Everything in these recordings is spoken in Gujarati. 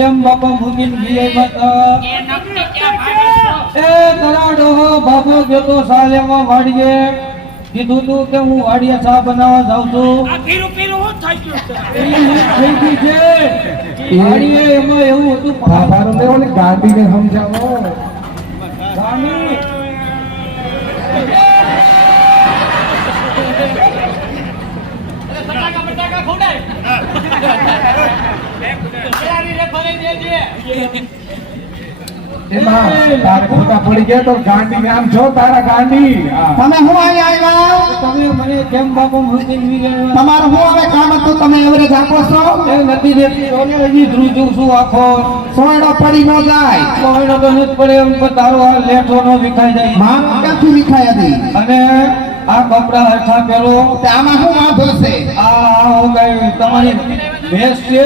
કેમ બાપા મૂકીને ગયા બતા એ તરાડો બાપો જોતો સાલેમાં વાડીએ. કીધું તું કે હું વાડીએ ચા બનાવવા જાઉં છું. થઈ ગઈ છે. વાડીએ એમાં એવું હતું લેવો ને ગાંધીને સમજાવો. પાણી એમાં તારે ખોટા પડી ગયા તો ગાંડી આમ જો તારા ગાંડી. તમે હું અહીંયા આવ્યા? તમે મને કેમ બાપા તમારું હું હવે કામ હતું? તમે એવરેજ આપો છો? એ નથી દેતી ઓને હજી ધ્રુજું છું આખો. સોયડો પડી ન જાય. સોયડો તો નથી પડે એમ પણ તારો આ લેઠો નો વિખાઈ જાય. માં ક્યાંથી વિખાય હતી? અને આ કપડા હરખા પહેરો તે આમાં શું વાંધો છે? આ હું કઈ તમારી ભેસ છે.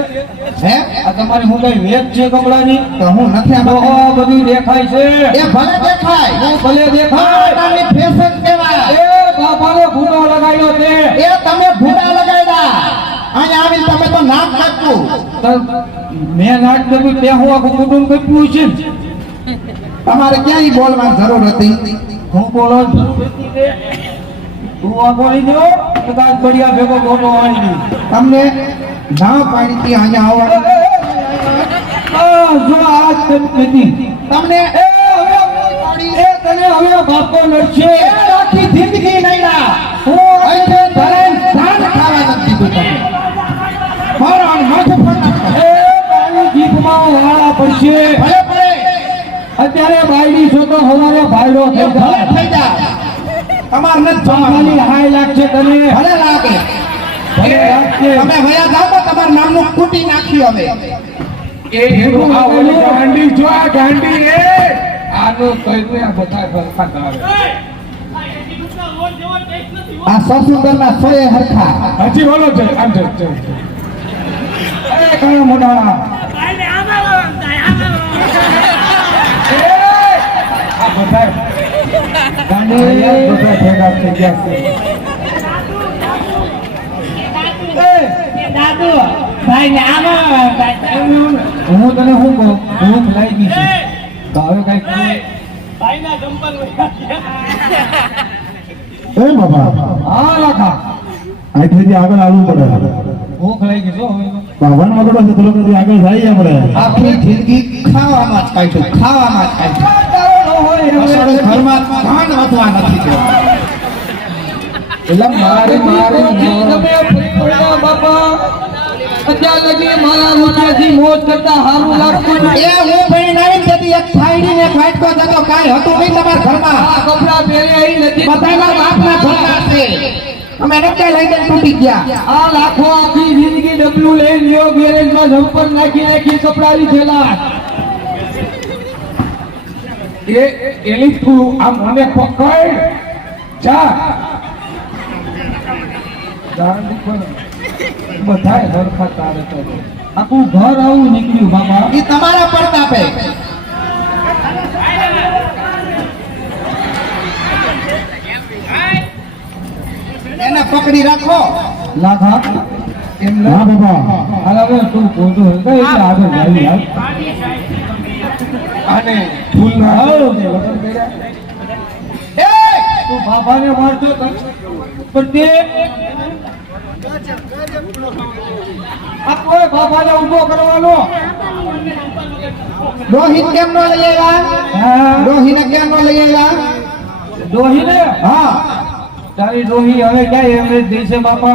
હે? આ તમારી હું કઈ વેચ છે કપડાની. તો હું નથી આ બધું દેખાય છે. એ ભલે દેખાય. હું ભલે દેખાય. ફેશન કેવા એ બાપાનો ભૂતો લગાડ્યો છે. એ તમે ભૂડા લગાડ્યા અહીંયા આવી તમે તો નામ કાઢવું મેં કર્યું તે હું આખું કુટુંબ કપ્યું છે. તમારે ક્યાંય બોલવાની જરૂર હતી? હું બોલો છું? તું આ બોલી દો કદાચ બઢિયા ભેગો બોલો આની તમને ના હતી અહીંયા આવવાનું. આ જો આ નથી તમને એ હવે તને હવે બાપો નડશે એ આખી જિંદગી નૈરા હું અહીંથી ધરાઈને ધાન ખાવા નથી દીધું તમે. મારો માથે એ જીભમાં વાળા પડશે. ભલે ભલે. અત્યારે બાયડી છો તો હવારે ભાઈડો થઈ જાય. તમારે ચાંદાની જવાનું. હાય લાગશે તને ભલે લાગે. ભલે તમે ભયા જાવ તો તમારું નામનું કૂટી નાખ્યું અમે. એ એનું આ ઓલી ગાંડી જો આ ગાંડી એ. આનો કઈનું આ બધા સરખા તારે આ સસુંદરના સોએ હરખા. હજી બોલો છે આમ છે છે. એ કયો મોઢા હું તને શું કહું? ભૂખ લાગી છે. તો હવે કઈ એ બાબા હા લાખા. અહીંથી આગળ આવવું પડે. ભૂખ લાગી છો હવે બાબાનો આગળ છે થોડો આગળ જઈએ આપણે. આખી જિંદગી ખાવામાં જ કાઢ્યું ખાવામાં જ કાઢ્યું તારો ન હોય અસડે હવે ઘરમાં ધાન વધવા નથી દેવું. એટલે મારે મારે બાપા. અત્યાર લગી મારા રૂપિયાથી મોજ કરતા સારું લાગતું એ હું ભાઈ નાઈ જતી એક થાળી ને ફાટકો જતો કાંઈ હતું નહીં તમારા ઘરમાં. કપડા પહેર્યા નથી. બધાના બાપના ઘરના છે. અમે નક્કી લઈને તૂટી ગયા. આ લાખો આખી જિંદગી ડબલું લઈને ગયો ગેરેજમાં જમ્પર નાખી નાખી કપડા લીધેલા. એ એની તું આ મને પકડ. જા. બધાય સરખા તારે તો. આખું ઘર આવું નીકળ્યું બાબા. એ તમારા પ્રતાપે એને પકડી રાખો. લાખા એમ ના બાબા. હાલ તું બોલતો હોય રીતે આગળ જાય આને ફૂલ મારતો પણ કોઈ બાબાને ઊભો કરવાનો રોહિત કેમ નો લઈ આવ્યા હા. રોહિને કેમ નો લઈ આવ્યા ડોહીને હા તારી ડોહી હવે ક્યાં એમને દેશે બાપા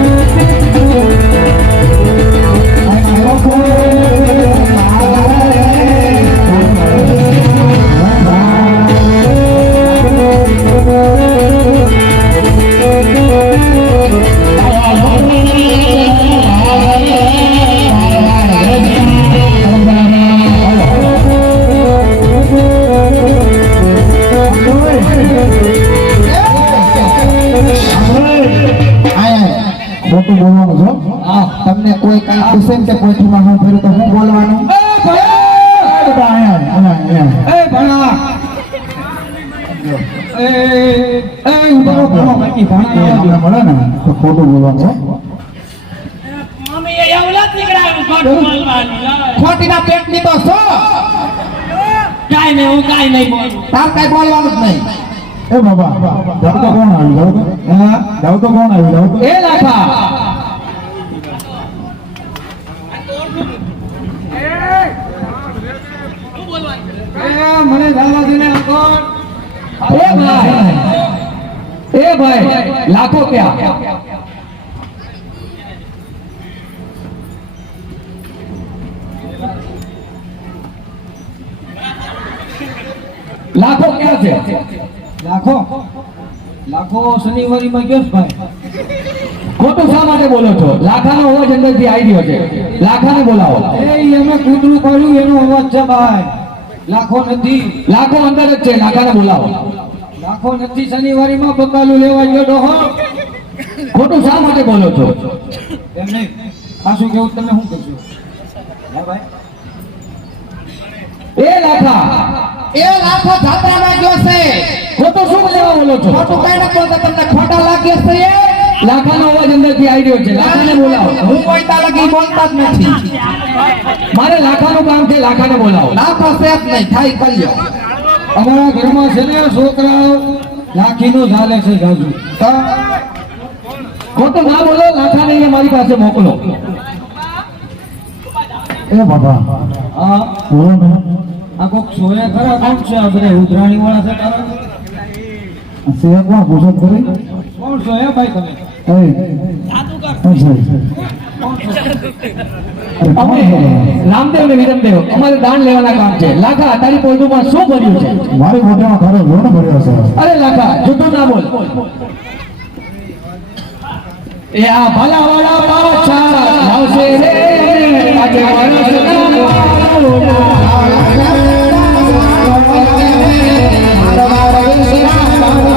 ખોટું પેટની ખોટીના પેટની તો સો. કાંઈ નહીં હું કાંઈ નહીં બોલું. તાર કઈ બોલવાનું જ નહીં. એ બાબા જાવ તો કોણ આવી જાવ હા? જાવ તો કોણ આવી જાવ એ લાખા. એ મને જવા દે ને અંકોર. એ ભાઈ એ ભાઈ લાખો ક્યાં? લાખો ક્યાં છે? લાખો? લાખો શનિવારીમાં ગયો છે ભાઈ. ખોટું શા માટે બોલો છો? લાખાનો અવાજ અંદરથી આવી રહ્યો છે. લાખાને બોલાવો. એ અમે કૂતરું પડ્યું એનો અવાજ છે ભાઈ. લાખો નથી. લાખો અંદર જ છે લાખાને બોલાવો. લાખો નથી શનિવારીમાં બકાલું લેવા ગયો ડોહો. ખોટું શા માટે બોલો છો? એમ નહીં. આ શું કેવું તમે શું કહેશો? ભાઈ. એ લાખા એ લાખો જાત્રામાં ગયો છે. ખોટું શું લેવા બોલો છો? ખોટું કઈ ન બોલતા તમને ખોટા લાગે છે એ? લાખાનો અવાજ અંદરથી આવી રહ્યો છે. લાખાને બોલાવો. હું કોઈ તાલકી બોલતા જ નથી. મારે લાખાનું કામ છે લાખાને બોલાવો. લાખો સેફ નહીં થાય કર્યો અમારા ઘરમાં છે ને છોકરાઓ લાખીનું ચાલે છે ગાજુ તો ખોટું ના બોલો લાખાને મારી પાસે મોકલો. એ બાબા હા. બોલો આ કોક સોયા ખરા કોણ છે આ બધા ઉધરાણી વાળા છે તારા સિંહ કોણ? પૂછો કરી કોણ હે ભાઈ તમે? રામદેવ ને વિરમદેવ અમારે દાન લેવાના કામ છે. લાખા તારી પોલટુમાં શું ભર્યું છે? મારી મોઢામાં તારો ઋણ ભર્યો છે. અરે લાખા જૂઠું ના બોલ. એ આ ભલા વાળા પાછા આવશે રે. આજે વરસના તને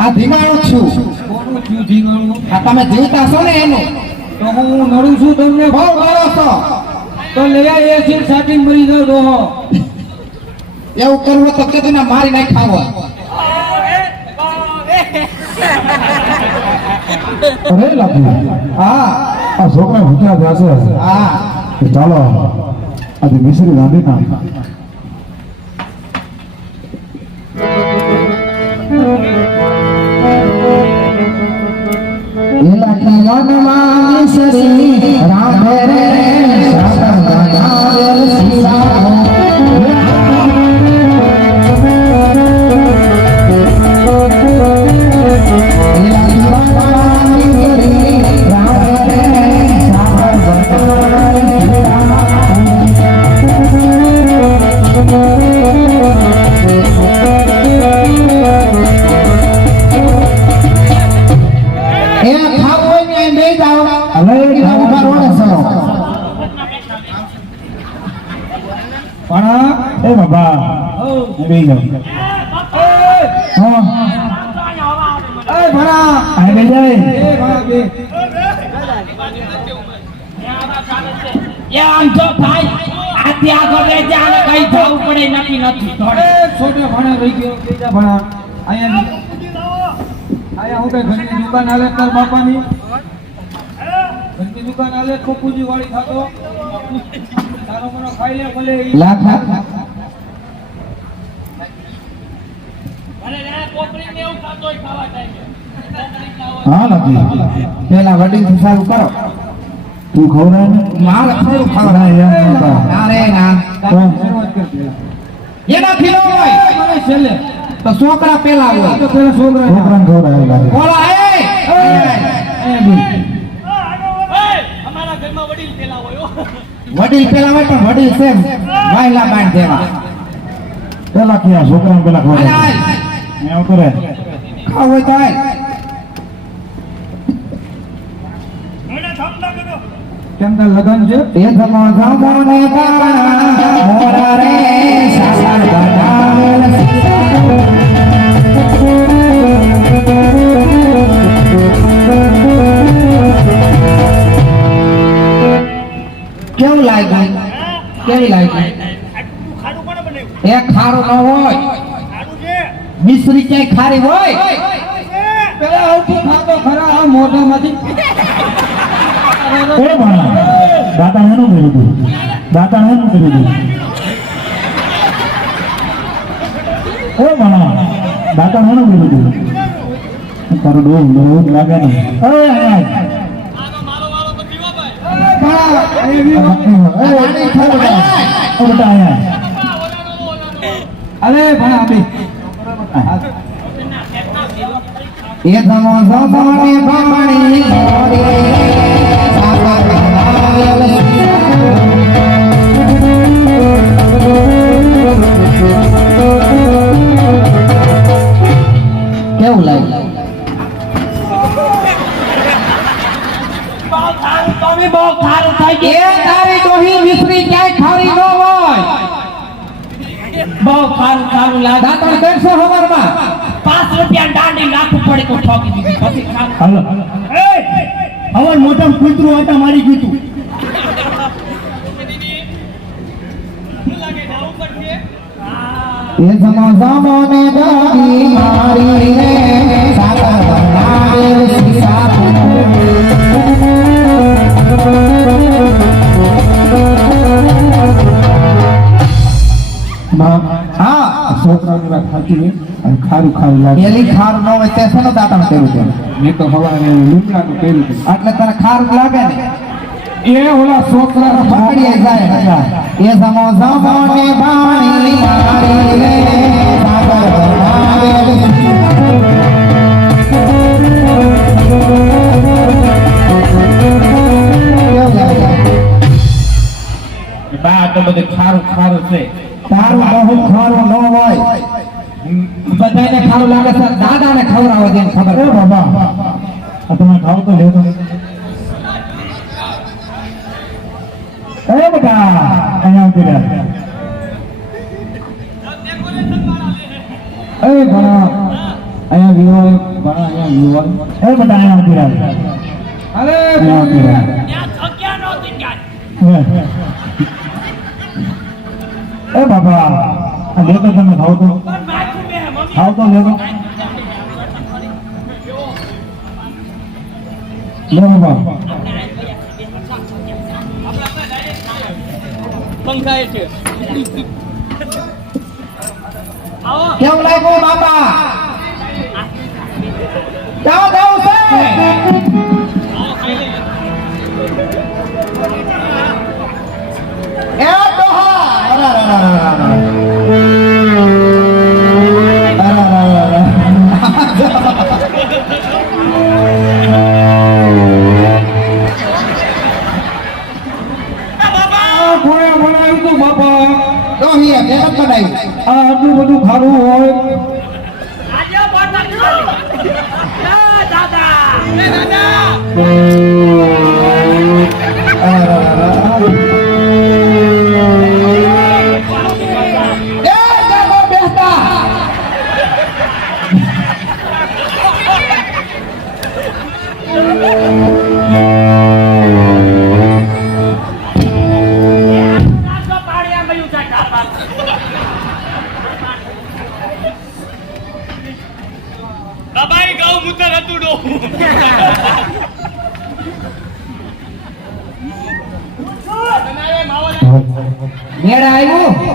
આ ધીમાણું છું. કોનું થયું ધીમાણું આ તમે જીવતા છો ને એનું? તો હું નડું છું તમને બહુ કરો છો. તો લઈ આ એસિડ સાટીને મરી જાવ ડોહો એવું કરવું તો કે તને મારી નાખાવો અરે લાપુ. હા. આ છોકરા ભૂખ્યા જશે હા. ચાલો આજે મિશ્રી ગાંધી ખાવું ને અહીં બેસી એ ભણા આમ ભાઈ આથી આગળ રહી જાય કઈ જવું પડે નક્કી નથી અરે છોટે ભણા રહી ગયો બીજા ભણા. અહીંયા અહીંયા હું કઈ ઘરની દુકાન આવે તાર બાપાની? ઘરની દુકાન આવે ખોખુજી વાળી ખાતો તારો મનો ખાઈ લે ભલે લાખ અને એને કોકરીને એવું ખાતો હોય ખાવા ટાઈમે કોકરી ખાવા હા નથી પેલા વડીલથી સારું કરો તું ખવડાય ને મારે થોડું ના ખાવડાય એમ નતા ના રે ના તારી શરૂઆત કરી દે. એનાથી ન હોય મને છેલ્લે તો છોકરા પેલા હોય તો પેલા છોકરા છોકરાને ખવડાય લાગે બોલા એ અહીંયા બે. ઓય, અમારા ઘરમાં વડીલ પેલા હોય. વડીલ પેલા હોય પણ વડીલ વાયલા બાંધ દેવા પેલા ક્યાં છોકરાને પેલા ખવડાય. એમ કરે ખાવ હોય તો હાલ. કેમ તાર લગન છે એ ધમો ધમો ને કાણા મોરા રે સાસર બનાવેલ કેવું લાગ્યું કેવી લાગી એ ખારું ન હોય. ક્યાંય ખારી હોય? પેલા આવતું ખાતો ખરા આ મોઢામાંથી. એ ભણા દાતા એનું કર્યું તું દાતા એનું કર્યું તું ઓ ભણા દાતા એનું કર્યું તું તારું ડોલ ડોલ લાગે ને. અરે ભણા બે. એ ધમો ને પાણી મોરે સાસર બનાવેલ કેવું લાગ્યું બહુ ખારી લાગે દાંતણ કરશો હવારમાં પાંચ રૂપિયા દાંડી નાખું પડે તો ઠોકી દીધી. પછી. હાલો. હવે મોટા કૂતરું આટા મારી ગયું તું. એ ધમો ધમો ને ડોહી મારી રે સાસર બનાવેલ સીસા હા છોકરાની વાત સાચી ખારું ખારું લાગે. પેલી ખારું ન હોય તે શેનું દાતણ કર્યું છે? મેં તો હવાને લીમડાનું કર્યું છે એટલે તને ખારું લાગે ને? એ ઓલા છોકરા પકડીએ જાય એ સમો સમો ને પાણી મારી લે. સાગર બા તો બધું ખારું ખારું છે. તારું બહુ ખારું ન હોય. બધાને ખારું લાગે છે. દાદાને ખવડાવો જેમ ખબર પડે. બાબા. આ તમે ખાવ તો લેતો એ બધા અહીંયા આવતી રહ્યા એ ભણા અહીંયા વિવાહ ભણા અહીંયા વિવાહ. એ બધા અહીંયા આવતી રહ્યા અરે અહીંયા આવતી રહ્યા. એ બાબા આ લેતો તમે ખાવ તો. મમ્મી. ખાવ તો લેતો લે બાબા પંખાએ છે આવો કેવું લાગ્યું બાબા કેવું કેવું છે એ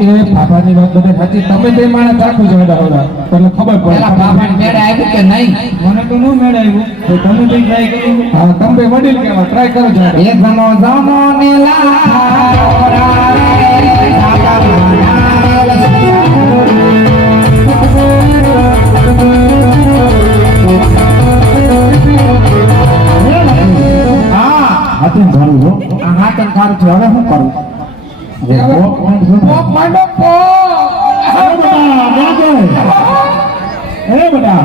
એ બાપાની વાત બધે સાચી તમે તે માણસ ચાખું છો દાદા એટલે ખબર પડે. બાપાને મેળા આવ્યું કે નહીં? મને તો ન મેળ આવ્યું તો તમે કઈ ટ્રાય કર્યું હા તમે વડીલ કેવા ટ્રાય કરો છો. એ જનો જનો ને હા. હાથે ઘરું હો આ હાથન ખારું છે. હવે શું કરું હવે કોક પોઈન્ટ શું પોપ માંડો પોપ એ બેટા. છે એ બેટા.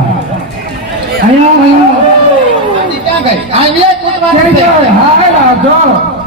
અહીંયા અહીંયા ક્યાં ગઈ હાય રાજો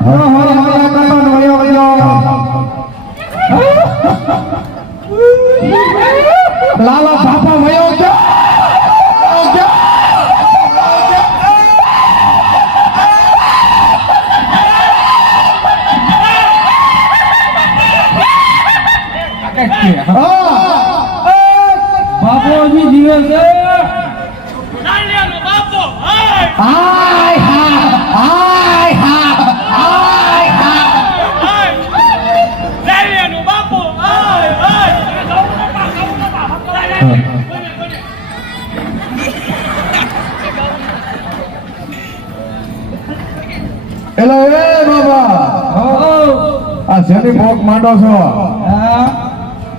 好了好了好了。શેની ભોગ માંડો છો?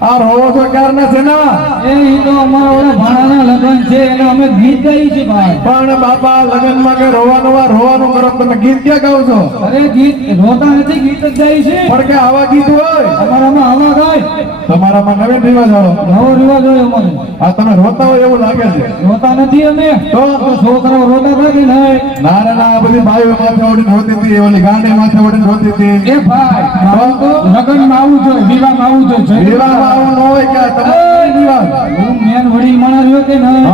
આ રોવો છો ક્યારના છે ના એ તો અમારા ઓલા ભાણાના લગ્ન છે એને અમે ગીત ગાઈ છે ભાઈ. પણ બાપા લગ્નમાં કે રોવાનું વાર રોવાનું કરો તમે ગીત ક્યાં ગાવ છો? અરે ગીત રોતા નથી ગીત જ ગાઈ છે પણ કે આવા ગીત હોય? અમારામાં આવા ગાય. તમારામાં નવીન રિવાજ આવો. નવો રિવાજ હોય અમારે. આ તમે રોતા હોય એવું લાગે છે. રોતા નથી અમે. તો? છોકરાઓ રોતા થાય કે નહીં? ના ના ના બધી બાઈઓ માથે ઓડીને રોતી હતી ઓલી ગાંડી માથે ઓડીને રોતી હતી. એ ભાઈ મારું તો? લગ્નમાં આવવું જોઈએ વિવાહમાં આવવું જોઈએ. વિવાહમાં આવું હોય કે તમે રિવાજ હું મેન વડીલ માણસ રહ્યો કે નહીં?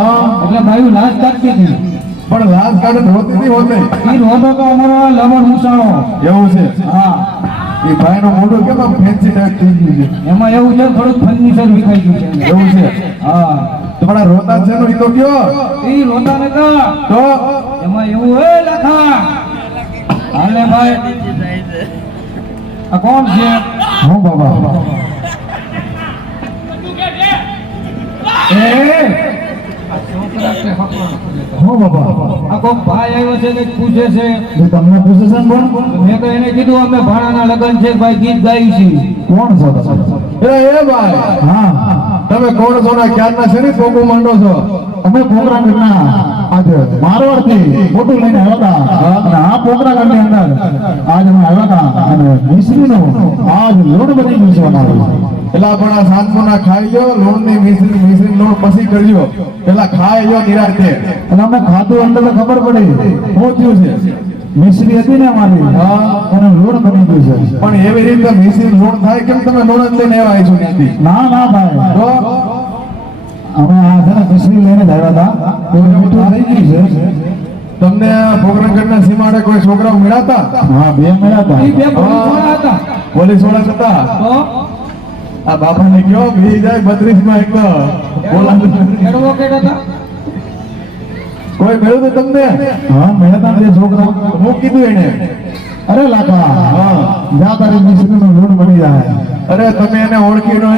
એટલે ભાઈ લાજ કાઢતી હતી. પણ લાશ કાઢે રોતી હતી હોતે. ઈ રોતો તો અમારો લવણ ઉછાળો એવું છે? હા. એ ભાઈનું મોઢું કેમ આમ ફેન્સી ટાઈપ થઈ ગયું છે? એમાં એવું છે થોડુંક ફર્નિચર વિખાઈ ગયું છે. એવું છે? હા. તમારા રોતા છે નું ઈ તો કયો? ઈ રોતા નતા. તો? એમાં એવું હે લખા. હાલે ભાઈ. આ કોણ છે? હું બાબા. તમે? એ એ ભાઈ હા. તમે કોણ છો ક્યારના છે ને? પોગું માંડો છો. અમે પ્રોગ્રામ ના આજે મારવાડથી મોટું લઈને આવ્યા હતા. અને આ પ્રોગ્રામની અંદર આજ અમે આવ્યા હતા. અને મિશ્રી નો આજ લોડ બની ગયું છે અમારું. પેલા પણ આ સાંજના ખાઈ ગયો લોણની મિશ્રી મિશ્રી લોણ પછી કરજો. પેલા ખાઈ ગયો નિરાતે. અને અમે ખાધું અંદર તો ખબર પડી. શું થયું છે. મિશ્રી હતી ને અમારી. હા. અને લોણ બની ગયું છે. પણ એવી રીતે મિશ્રી લોણ થાય કેમ તમે લોણ જ લઈને આવ્યા છો ત્યાંથી? ના ના ભાઈ. તો? અમે આ છે ને મિશ્રી લઈને જ આવ્યા હતા. તો મીઠું થઈ ગયું છે. તમને પોકરણગઢના સીમાડે કોઈ છોકરાઓ મળ્યા હા બે મળ્યા ઈ બે પોલીસવાળા હતા પોલીસવાળા હતા? આ બાપાને કયો બી જાય બત્રીસમાં એક બોલા કોઈ મળ્યું તો તમને? હા મળ્યા તા બે છોકરા. હું કીધું એને. અરે લાકા હા. જા તારે મિશ્રી નો લોન બની જાય. અરે તમે એને ઓળખી નો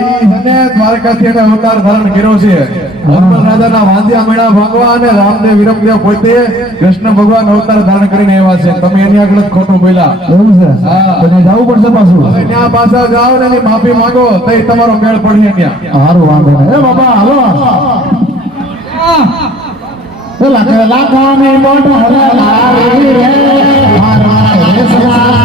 ઈ છે દ્વારકાથી એને અવતાર ધારણ કર્યો છે. હનુમાન રાજાના વાંધ્યા મેળા ભગવાન અને રામદેવ વિરમદેવ પોતે કૃષ્ણ ભગવાન અવતાર ધારણ કરીને આવ્યા છે. તમે એની આગળ જ ખોટું બોલ્યા. એવું છે? હા. જવું પડશે પાછું? હવે ત્યાં પાછા જાઓ ને એની માફી માંગો તો તમારો મેળ પડશે ત્યાં. સારું વાંધો નહીં. એ બાબા હાલો. લાખ લાખાની મોટ હલાવી રે. મારા રેસલા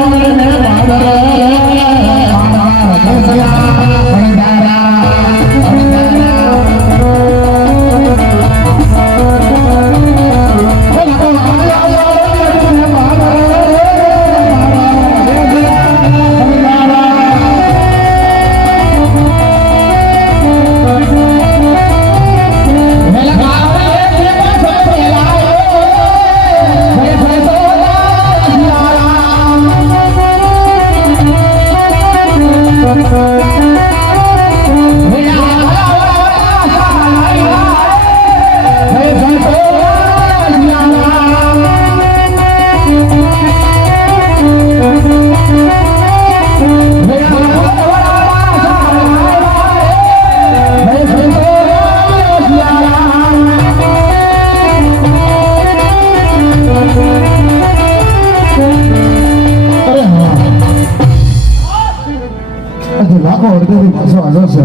બધેથી પાછો આવ્યો છે.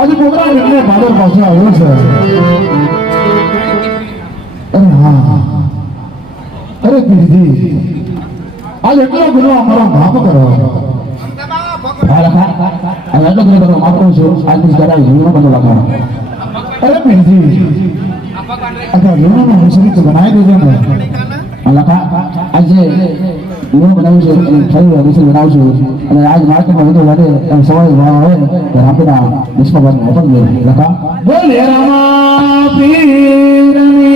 આજે કોકરા ઘરને ભાદર પાછો આવ્યો છે. અરે હા. અરે પીરજી આજ એટલો ગુનો અમારો માફ કરો. અને એટલો ગુનો કરો માફ કરું છું. આજ પછી કરાવી જીવનો બધો લખા અરે પીરજી અચ્છા જીવનનો મુશ્કેલ તો બનાવી દેજો ને. લખા. આજે જીવન બનાવ્યું છે અને ફરી મુશ્કેલ બનાવું અને આજ માર્કેટમાં વધુ વધે એમ સવારે ભાવ આવે તો આપણા નિષ્પાબાદ ઓપન લખા બોલે રામા પીરની